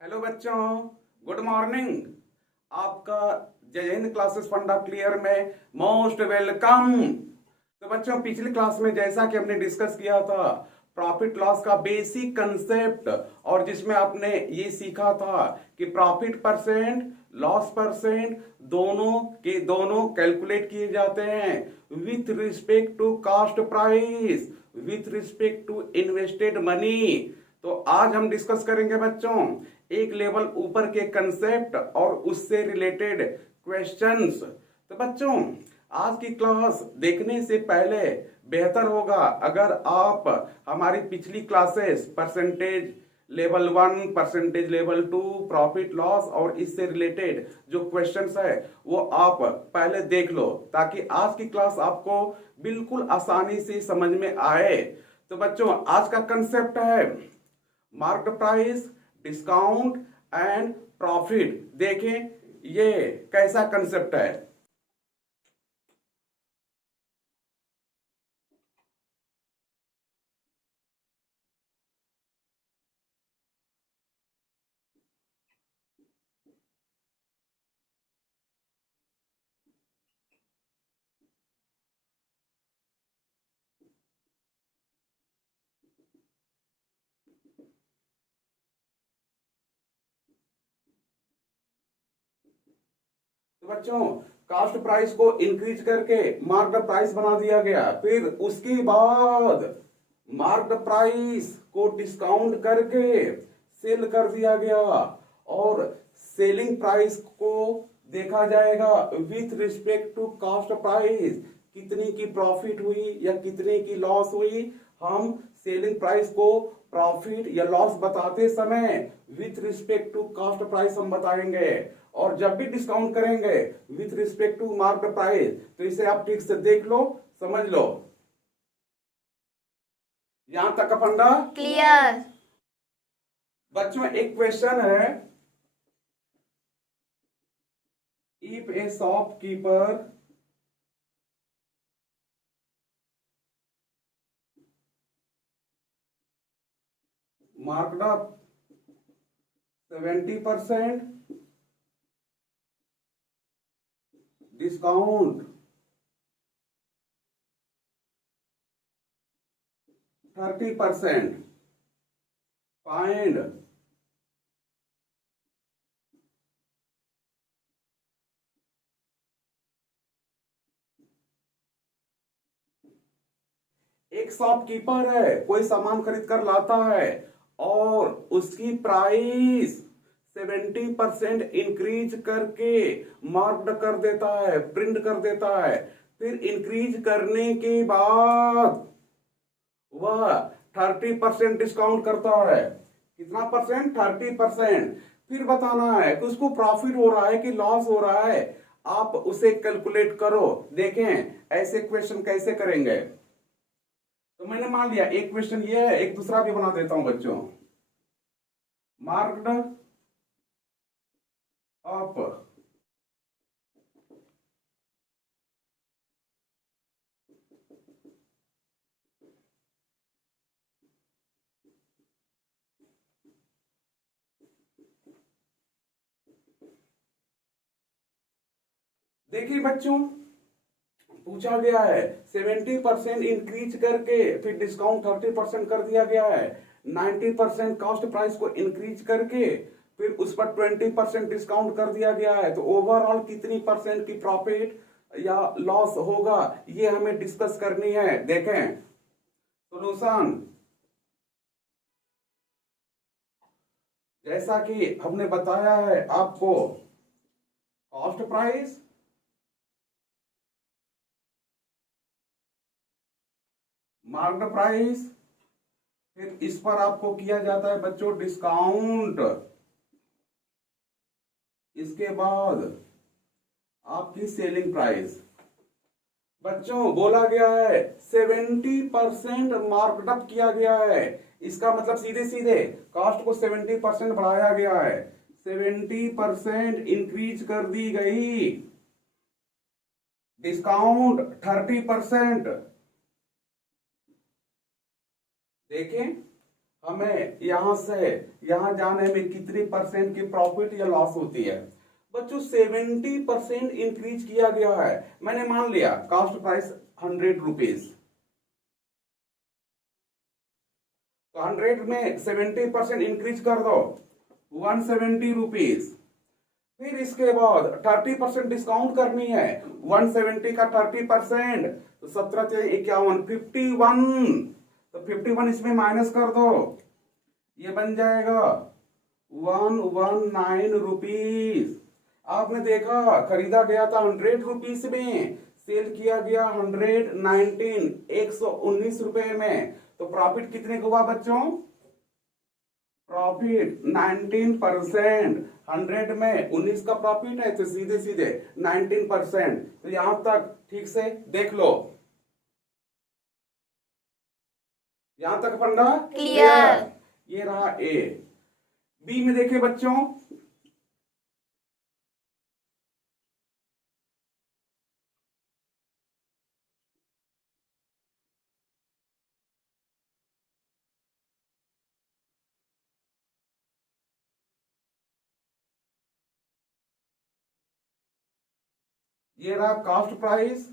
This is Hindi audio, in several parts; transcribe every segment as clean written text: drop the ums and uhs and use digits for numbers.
हेलो बच्चों, गुड मॉर्निंग। आपका जय हिंद क्लासेस फंडा क्लियर में मोस्ट वेलकम। तो बच्चों, पिछली क्लास में जैसा कि हमने डिस्कस किया था प्रॉफिट लॉस का बेसिक कंसेप्ट, और जिसमें आपने ये सीखा था कि प्रॉफिट परसेंट लॉस परसेंट दोनों कैलकुलेट किए जाते हैं with respect to cost price, with respect to invested money. तो आज हम डिस्कस करेंगे बच्चों एक लेवल ऊपर के कंसेप्ट और उससे रिलेटेड क्वेश्चंस। तो बच्चों, आज की क्लास देखने से पहले बेहतर होगा अगर आप हमारी पिछली classes percentage level 1, percentage level 2, profit loss और इससे रिलेटेड जो क्वेश्चंस है वो आप पहले देख लो, ताकि आज की क्लास आपको बिल्कुल आसानी से समझ में आए। तो बच्चों, आज का कंसेप्ट है market price, discount and profit. देखें ये कैसा कंसेप्ट है। तो बच्चों, कास्ट प्राइस को इंक्रीज करके मार्केट प्राइस बना दिया गया, फिर उसके बाद मार्केट प्राइस को डिस्काउंट करके सेल कर दिया गया, और सेलिंग प्राइस को देखा जाएगा with respect to cost price, कितने की प्रॉफिट हुई या कितने की लॉस हुई। हम सेलिंग प्राइस को प्रॉफिट या लॉस बताते समय with respect to cost price हम बताएंगे, और जब भी डिस्काउंट करेंगे with respect to market price. तो इसे आप ठीक से देख लो, समझ लो। यहां तक का फंडा क्लियर। बच्चों, एक क्वेश्चन है, if A shopkeeper marked up 70% discount 30%, find एक शॉपकीपर है, कोई सामान खरीद कर लाता है और उसकी प्राइस 70% इंक्रीज करके मार्क्ड कर देता है, प्रिंट कर देता है। फिर इंक्रीज करने के बाद वह 30% डिस्काउंट करता है। कितना परसेंट? 30%। फिर बताना है कि उसको प्रॉफिट हो रहा है कि लॉस हो रहा है। आप उसे कैलकुलेट करो। देखें ऐसे क्वेश्चन कैसे करेंगे। तो मैंने मान लिया एक क्वेश्चन ये है, एक दूसरा भी बना देता हूं बच्चों। मार्क्ड अप देखिए बच्चों, पूछा गया है 70% इंक्रीज करके फिर डिस्काउंट 30% कर दिया गया है। 90% कॉस्ट प्राइस को इंक्रीज करके फिर उस पर 20% डिस्काउंट कर दिया गया है। तो ओवरऑल कितनी परसेंट की प्रॉफिट या लॉस होगा, ये हमें डिस्कस करनी है। देखें सोल्यूशन, जैसा कि हमने बताया है आपको, कॉस्ट प्राइस मार्केट प्राइस, फिर इस पर आपको किया जाता है बच्चों डिस्काउंट, इसके बाद आपकी सेलिंग प्राइस। बच्चों बोला गया है 70% मार्कअप किया गया है, इसका मतलब सीधे सीधे कॉस्ट को 70% बढ़ाया गया है, 70% इंक्रीज कर दी गई, डिस्काउंट 30%। देखें हमें यहां से यहां जाने में कितनी परसेंट की प्रॉफिट या लॉस होती है। बच्चों 70% इंक्रीज किया गया है। मैंने मान लिया कॉस्ट प्राइस 100 रुपीज, तो 100 में 70% इंक्रीज कर दो 170 रुपीज। फिर इसके बाद 30% डिस्काउंट करनी है, 170 का 30%, तो 17×51 51, तो 51 इसमें माइनस कर दो, ये बन जाएगा 119 रुपीज। आपने देखा खरीदा गया था 100 रुपीज में, सेल किया गया 119 में, तो प्रॉफिट कितने का हुआ बच्चों? प्रॉफिट 19%। 100 में 19 का प्रॉफिट है, तो सीधे सीधे 19%। तो यहां तक ठीक से देख लो, यहां तक फंडा क्लियर। ये रहा ए। बी में देखे बच्चों, ये रहा कॉस्ट प्राइस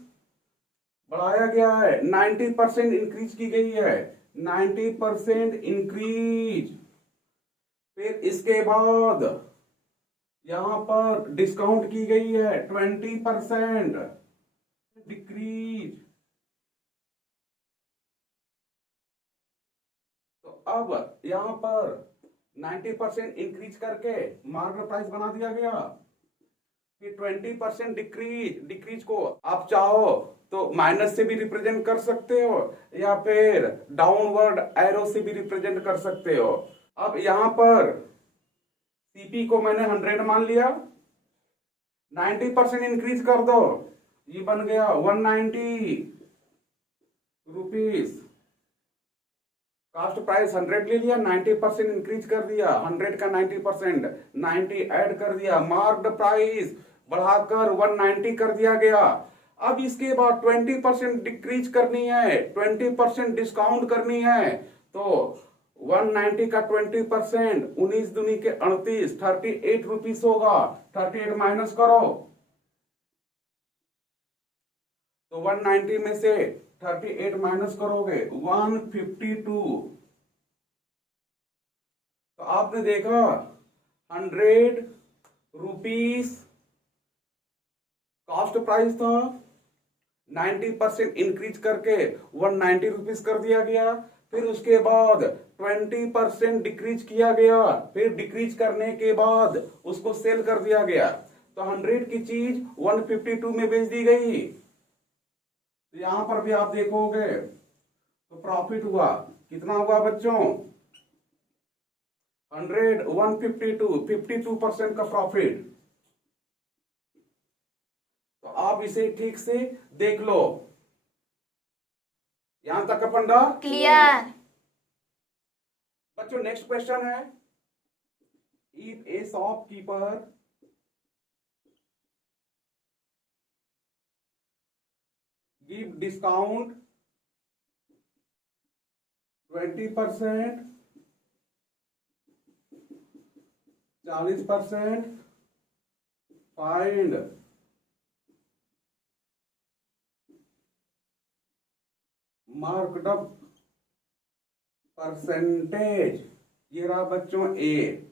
बढ़ाया गया है, 90% इंक्रीज की गई है, 90% इंक्रीज। फिर इसके बाद यहां पर डिस्काउंट की गई है 20% डिक्रीज। तो अब यहां पर 90% इंक्रीज करके मार्केट प्राइस बना दिया गया। फिर 20% डिक्रीज, डिक्रीज को आप चाहो तो माइनस से भी रिप्रेजेंट कर सकते हो या फिर डाउनवर्ड एरो से भी रिप्रेजेंट कर सकते हो। अब यहां पर सीपी को मैंने 100 मान लिया, 90% इंक्रीज कर दो, ये बन गया 190 रुपीज। कास्ट प्राइस 100 ले लिया, 90% इंक्रीज कर दिया, 100 का 90% 90 ऐड कर दिया, मार्क्ड प्राइस बढ़ाकर 190 कर दिया गया। अब इसके बाद 20% डिक्रीज करनी है, 20% डिस्काउंट करनी है, तो 190 का 20%, 19 दूनी के 38, 38 रुपीज होगा। 38 माइनस करो, तो 190 में से 38 माइनस करोगे 152। तो आपने देखा 100 रुपीज कॉस्ट प्राइस था, 90% इंक्रीज करके 190 रुपीज कर दिया गया। फिर उसके बाद 20% डिक्रीज किया गया, फिर डिक्रीज करने के बाद उसको सेल कर दिया गया, तो 100 की चीज 152 में बेच दी गई। तो यहां पर भी आप देखोगे तो प्रॉफिट हुआ, कितना हुआ बच्चों? 100 152, 52% का प्रॉफिट। तो आप इसे ठीक से देख लो, यहां तक का फंडा क्लियर। बच्चों नेक्स्ट क्वेश्चन है, if A shopkeeper give discount 20%, 40%, find marked up percentage. ये रहा बच्चों ए।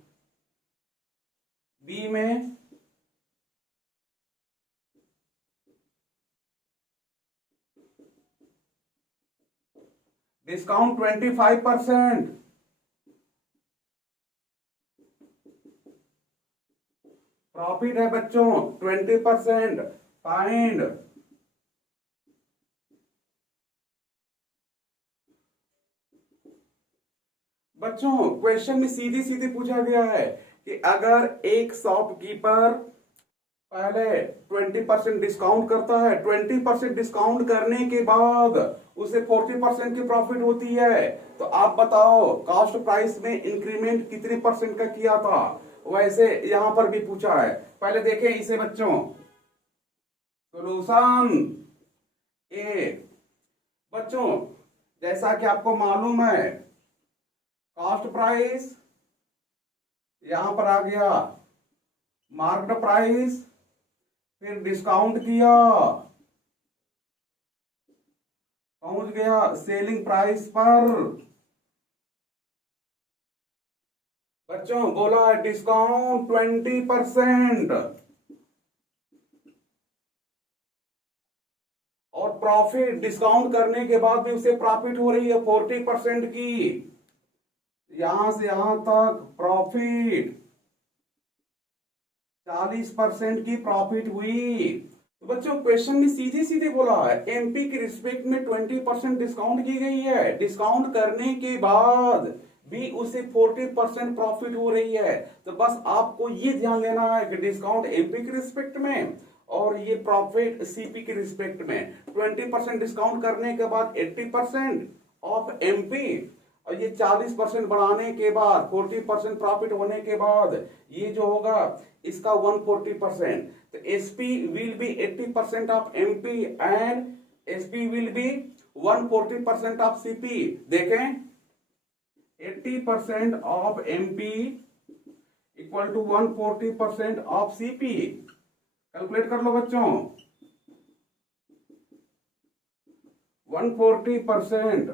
बी में डिस्काउंट 25%, प्रॉफिट है बच्चों 20%, फाइंड बच्चों क्वेश्चन में सीधी सीधी पूछा गया है कि अगर एक शॉपकीपर पहले 20% डिस्काउंट करता है, 20% डिस्काउंट करने के बाद उसे 40% की प्रॉफिट होती है, तो आप बताओ कॉस्ट प्राइस में इंक्रीमेंट कितने परसेंट का किया था? वैसे यहां पर भी पूछा है। पहले देखें इसे बच्चों, सोल्यूशन ए। बच्चों जैसा कि आपको मालूम है कॉस्ट प्राइस यहां पर आ गया, मार्केट प्राइस, फिर डिस्काउंट किया, पहुंच गया सेलिंग प्राइस पर। बच्चों बोला डिस्काउंट 20%, और प्रॉफिट डिस्काउंट करने के बाद भी उसे प्रॉफिट हो रही है 40% की। यहां से यहां तक प्रॉफिट 40% की प्रॉफिट हुई। तो बच्चों क्वेश्चन में सीधे सीधे बोला है एमपी के रिस्पेक्ट में 20% डिस्काउंट की गई है, डिस्काउंट करने के बाद भी उसे 40% प्रॉफिट हो रही है। तो बस आपको ये ध्यान देना है कि डिस्काउंट एमपी के रिस्पेक्ट में और ये प्रॉफिट सीपी के रिस्पेक्ट में। 20% डिस्काउंट करने के बाद 80% ऑफ एमपी, और ये 40% बढ़ाने के बाद 40% प्रॉफिट होने के बाद ये जो होगा इसका 140%। तो SP will be 80% of MP and SP will be 140% of CP. देखें 80% of MP equal to 140% of CP. Calculate कर लो बच्चों, 140%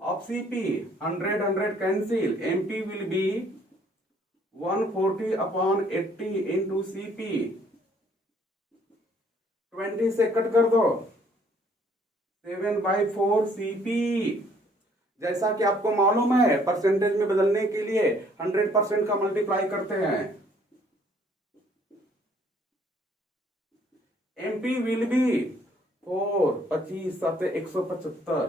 of CP, 100 cancel, MP will be 140 upon 80 into CP। 20 से कट कर दो, 7/4 CP। जैसा कि आपको मालूम है परसेंटेज में बदलने के लिए 100% का मल्टीप्लाई करते हैं। MP will be 4, 25 7 175।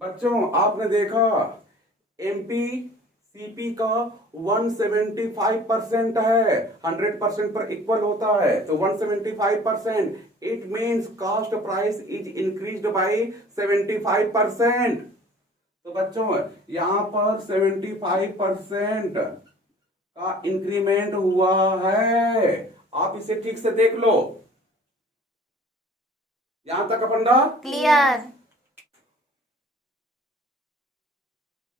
बच्चों आपने देखा एमपी सीपी का 175% है, 100% पर इक्वल होता है, तो 175%, it means cost price is increased by 75%। तो बच्चों यहां पर 75% का इंक्रीमेंट हुआ है। आप इसे ठीक से देख लो, यहां तक फंडा क्लियर।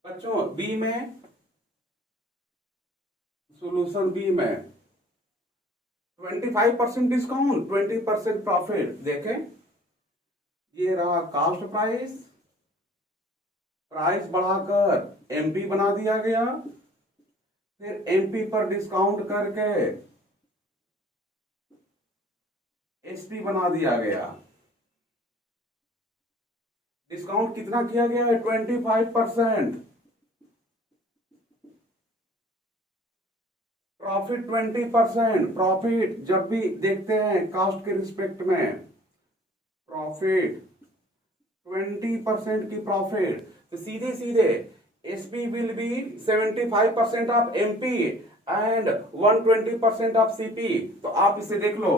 बच्चों बी में सॉल्यूशन, बी में 25% डिस्काउंट 20% प्रॉफिट। देखें ये रहा कॉस्ट प्राइस, प्राइस बढ़ाकर एमपी बना दिया गया, फिर एमपी पर डिस्काउंट करके एसपी बना दिया गया। डिस्काउंट कितना किया गया है 25%, प्रॉफिट 20%। प्रॉफिट जब भी देखते हैं कॉस्ट के रिस्पेक्ट में, प्रॉफिट 20% की प्रॉफिट, तो सीधे सीधे SP will B 75% of MP and 120% of CP. तो आप इसे देख लो,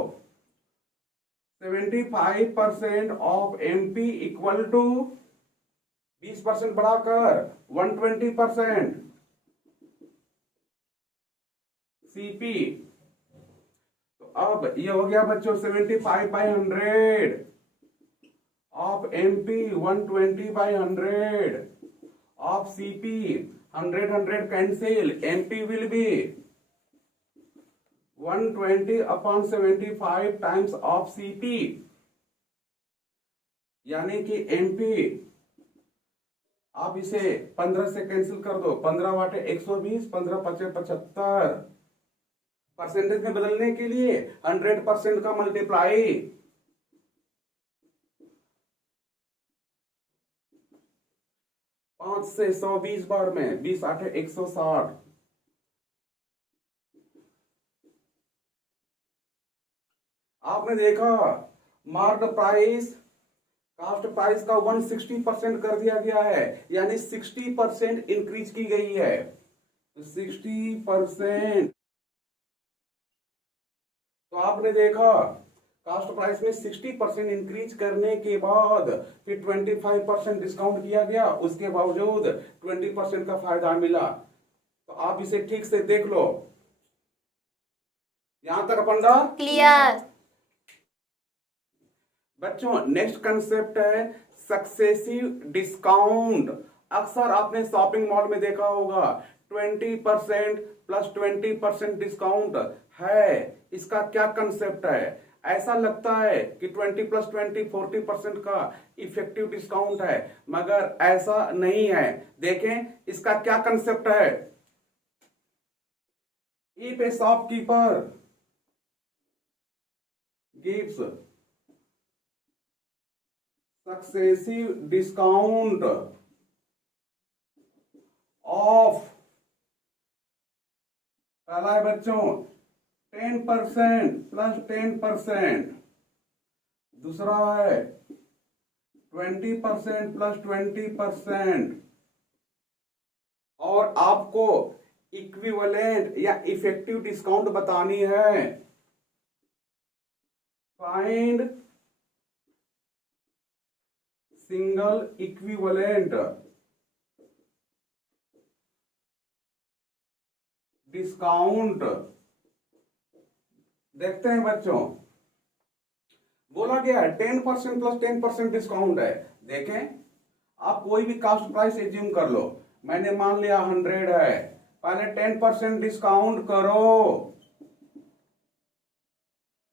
75% ऑफ एमपी इक्वल टू 20% बढ़ाकर 120% सीपी। तो अब ये हो गया बच्चों 75/100 of MP, 120/100 of CP. 100 cancel, MP will be 120 upon 75 times of CP, यानी कि एमपी आप इसे 15 से कैंसिल कर दो, 15 वाटे 120, 15 पचे 75। परसेंटेज में बदलने के लिए 100% का मल्टीप्लाई, 5 से 120 बार में 20 8 160। आपने देखा मार्क प्राइस कास्ट प्राइस का 160% कर दिया गया है, यानी 60% इंक्रीज की गई है। 60%। तो आपने देखा कास्ट प्राइस में 60% इंक्रीज करने के बाद फिर 25% डिस्काउंट किया गया, उसके बावजूद 20% का फायदा मिला। तो आप इसे ठीक से देख लो, यहां तक अपन क्लियर। बच्चों नेक्स्ट कंसेप्ट है सक्सेसिव डिस्काउंट। अक्सर आपने शॉपिंग मॉल में देखा होगा 20% प्लस 20% डिस्काउंट है। इसका क्या कंसेप्ट है? ऐसा लगता है कि 20 प्लस 20 40% का इफेक्टिव डिस्काउंट है, मगर ऐसा नहीं है। देखें इसका क्या कंसेप्ट है। If A shopkeeper gives successive discount of, पहला है बच्चों 10% प्लस 10%, दूसरा है 20% प्लस 20%, और आपको इक्विवेलेंट या इफेक्टिव डिस्काउंट बतानी है। Find single equivalent discount. देखते हैं बच्चों, बोला गया है 10% प्लस 10% डिस्काउंट है। देखें आप कोई भी कास्ट प्राइस एज्यूम कर लो। मैंने मान लिया 100 है, पहले 10% डिस्काउंट करो।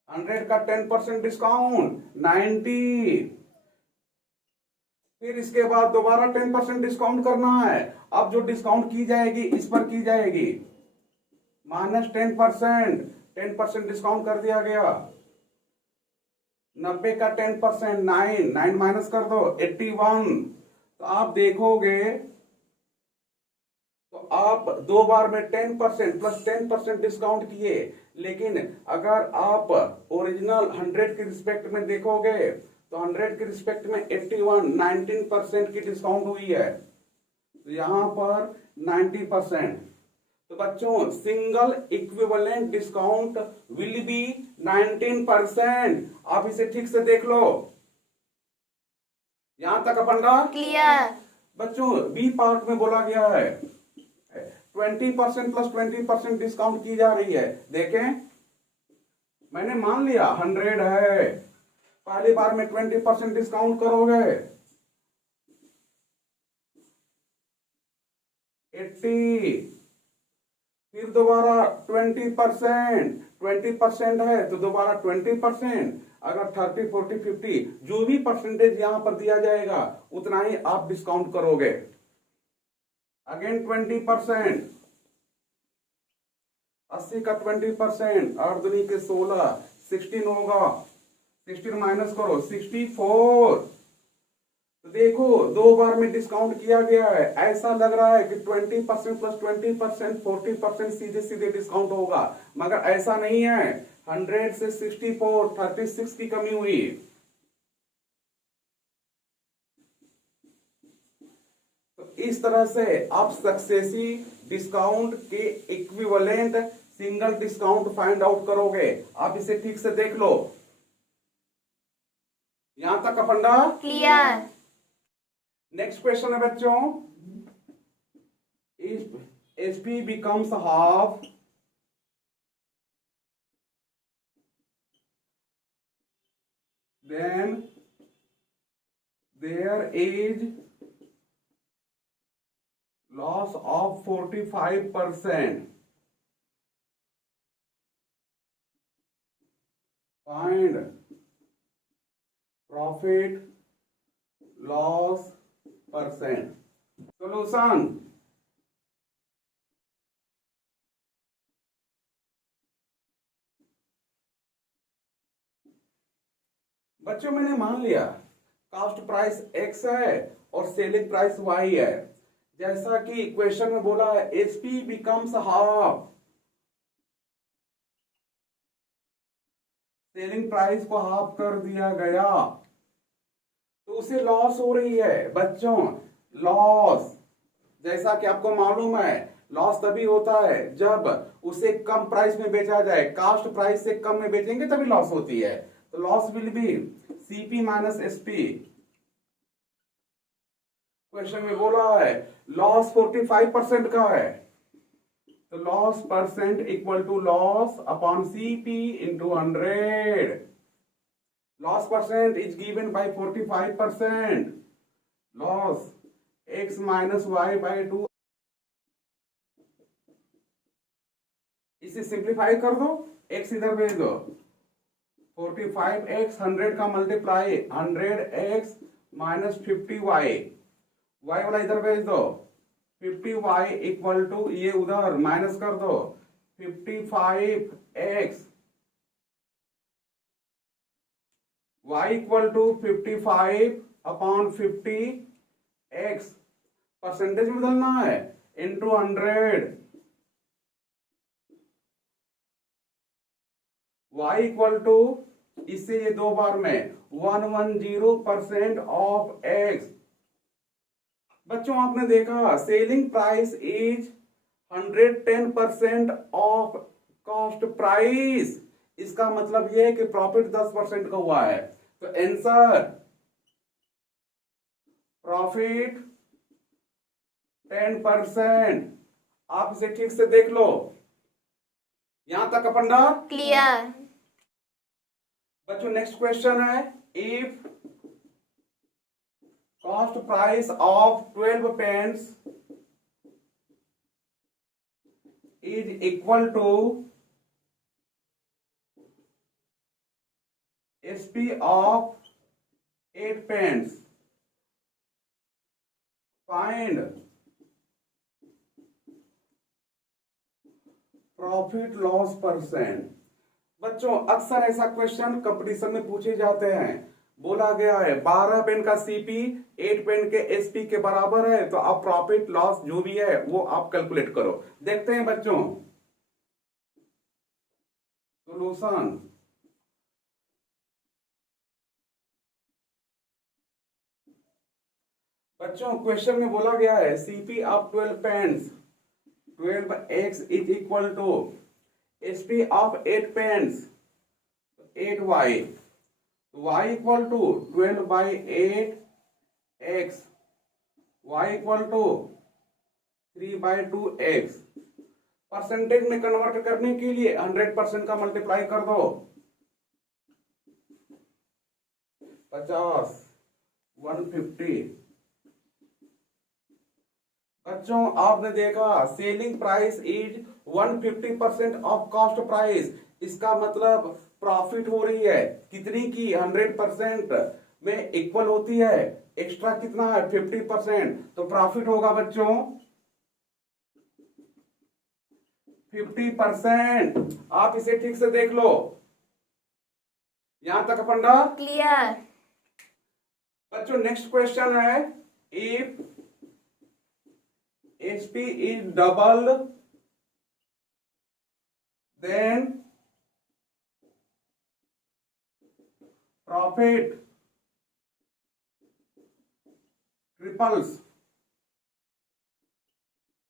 100 का 10% डिस्काउंट 90, फिर इसके बाद दोबारा 10% डिस्काउंट करना है। अब जो डिस्काउंट की जाएगी इस पर की जाएगी माइनस 10%, 10% डिस्काउंट कर दिया गया। 90 का 10% 9 माइनस कर दो 81। तो आप देखोगे तो आप दो बार में 10% प्लस 10% डिस्काउंट किए, लेकिन अगर आप ओरिजिनल 100 के रिस्पेक्ट में देखोगे तो 100 के रिस्पेक्ट में 81 19% की डिस्काउंट हुई है, तो यहां पर 90%। तो बच्चों single equivalent discount will be 19%। आप इसे ठीक से देख लो। यहां तक अपन का क्लियर। बच्चों बी पार्ट में बोला गया है 20% प्लस 20% डिस्काउंट की जा रही है। देखें मैंने मान लिया 100 है, पहली बार में 20% डिस्काउंट करोगे 80, फिर दोबारा 20% है तो दोबारा 20%। अगर 30 40 50 जो भी परसेंटेज यहां पर दिया जाएगा उतना ही आप डिस्काउंट करोगे। अगेन 20%, 80 का 20%, 8 दूनी के 16, 16 होगा, 16 माइनस करो 64। तो देखो दो बार में डिस्काउंट किया गया है। ऐसा लग रहा है कि 20% प्लस 20% 40% सीधे सीधे डिस्काउंट होगा, मगर ऐसा नहीं है। 100 से 64 36 की कमी हुई। तो इस तरह से आप सक्सेसिव डिस्काउंट के equivalent single discount find out करोगे। आप इसे ठीक से देख लो। यहां तक का फंडा क्लियर। नेक्स्ट क्वेश्चन है बच्चों, if HP becomes half, then there is loss of 45%. Find profit loss percent. Solution. बच्चों मैंने मान लिया कास्ट प्राइस X है और सेलिंग प्राइस Y है। जैसा कि इक्वेशन में बोला है HP becomes half, selling price को हाफ कर दिया गया तो उसे लॉस हो रही है। बच्चों लॉस जैसा कि आपको मालूम है लॉस तभी होता है जब उसे कम प्राइस में बेचा जाए। कास्ट प्राइस से कम में बेचेंगे तभी लॉस होती है। तो loss will be CP minus SP। Question में बोला है लॉस 45% का है, तो loss percent equal to loss upon CP into 100। loss percent is given by 45%, loss x minus y by 2। इसे सिंप्लीफाई कर दो, x इधर भेज दो, 45x 100 का multiply 100x minus 50y, y वाला इधर भेज दो, 50y इक्वल टू ये उधर माइनस कर दो 55x, y equal to 55 upon 50x, percentage बदलना है, इंटू 100, y इक्वल टू इससे ये दो बार में 110% ऑफ x। बच्चों आपने देखा selling price is 110% of cost price, इसका मतलब यह है कि प्रॉफिट 10% का हुआ है। तो आंसर प्रॉफिट 10%। आप इसे ठीक से देख लो, यहां तक अपन ना क्लियर। बच्चों नेक्स्ट क्वेश्चन है, if cost price of 12 pens is equal to SP of 8 pens, find profit loss percent. बच्चों अक्सर ऐसा क्वेश्चन कंपटीशन में पूछे जाते हैं, बोला गया है 12 पेन का सीपी 8 पेन के एसपी के बराबर है, तो आप प्रॉफिट लॉस जो भी है वो आप कैलकुलेट करो। देखते हैं बच्चों सॉल्यूशन। बच्चों क्वेश्चन में बोला गया है CP of 12 pens 12x is equal to SP of 8 pens 8y, y equal to 12 by 8x, y equal to 3 by 2x। Percentage में कन्वर्ट करने के लिए 100% का मल्टीप्लाई कर दो, 50 150। बच्चों आपने देखा selling price is 150% of cost price, इसका मतलब प्रॉफिट हो रही है कितनी की 100% में इक्वल होती है, एक्स्ट्रा कितना है 50%, तो प्रॉफिट होगा बच्चों 50%। आप इसे ठीक से देख लो, यहां तक अपन क्लियर। बच्चों नेक्स्ट क्वेश्चन है, if HP is double then profit triples,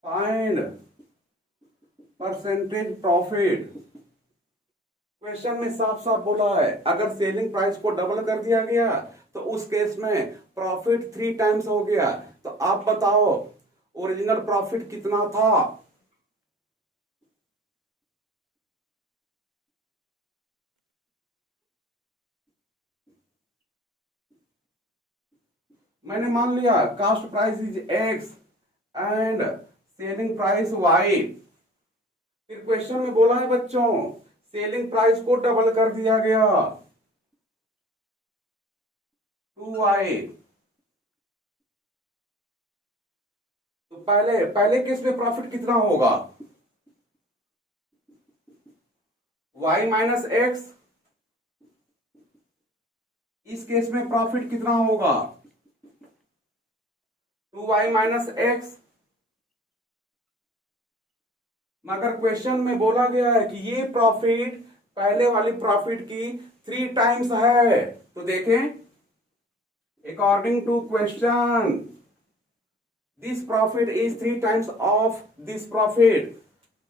find percentage profit. Question में साफ साफ बोला है अगर सेलिंग प्राइस को डबल कर दिया गया तो उस केस में प्रॉफिट 3 टाइम्स हो गया। तो आप बताओ ओरिजिनल प्रॉफिट कितना था? मैंने मान लिया cost price is x and selling price y. फिर क्वेश्चन में बोला है बच्चों सेलिंग प्राइस को डबल कर दिया गया 2y। तो पहले केस में प्रॉफिट कितना होगा y माइनस एक्स, इस केस में प्रॉफिट कितना होगा 2y माइनस एक्स। मगर क्वेश्चन में बोला गया है कि ये प्रॉफिट पहले वाली प्रॉफिट की 3 टाइम्स है। तो देखें according to question this profit is 3 times of this profit,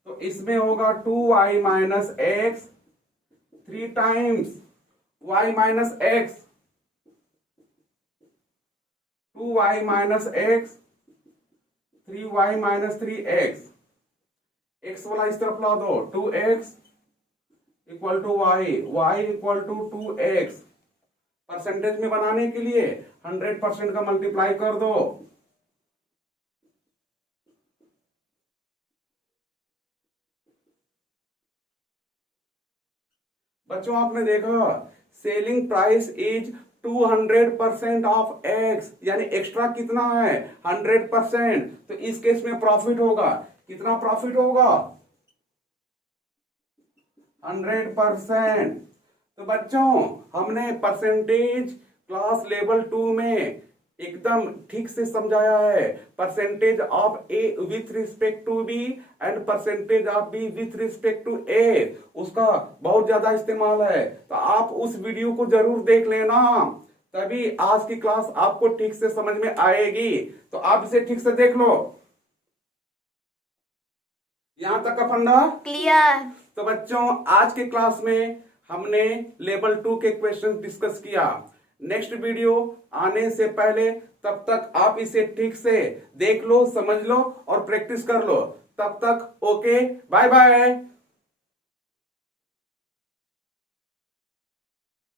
तो इसमें होगा 2y minus x 3 times y minus x, 2y minus x 3y minus 3x, x वाला इस तरफ ला दो 2x equal to y, y equal to 2x, percentage में बनाने के लिए 100% का मल्टीप्लाई कर दो। बच्चों आपने देखा selling price is 200% of x, यानी एक्स्ट्रा कितना है 100%। तो इस केस में प्रॉफिट होगा, कितना प्रॉफिट होगा 100%। तो बच्चों हमने परसेंटेज क्लास लेवल 2 में एकदम ठीक से समझाया है। Percentage of A with respect to B and percentage of B with respect to A, उसका बहुत ज्यादा इस्तेमाल है। तो आप उस वीडियो को जरूर देख लेना, तभी आज की क्लास आपको ठीक से समझ में आएगी। तो आप इसे ठीक से देख लो। यहां तक का फंडा क्लियर। तो बच्चों आज के क्लास में हमने लेवल 2 के क्वेश्चन डिस्कस किया। नेक्स्ट वीडियो आने से पहले तब तक आप इसे ठीक से देख लो, समझ लो और प्रैक्टिस कर लो। तब तक ओके, बाय बाय।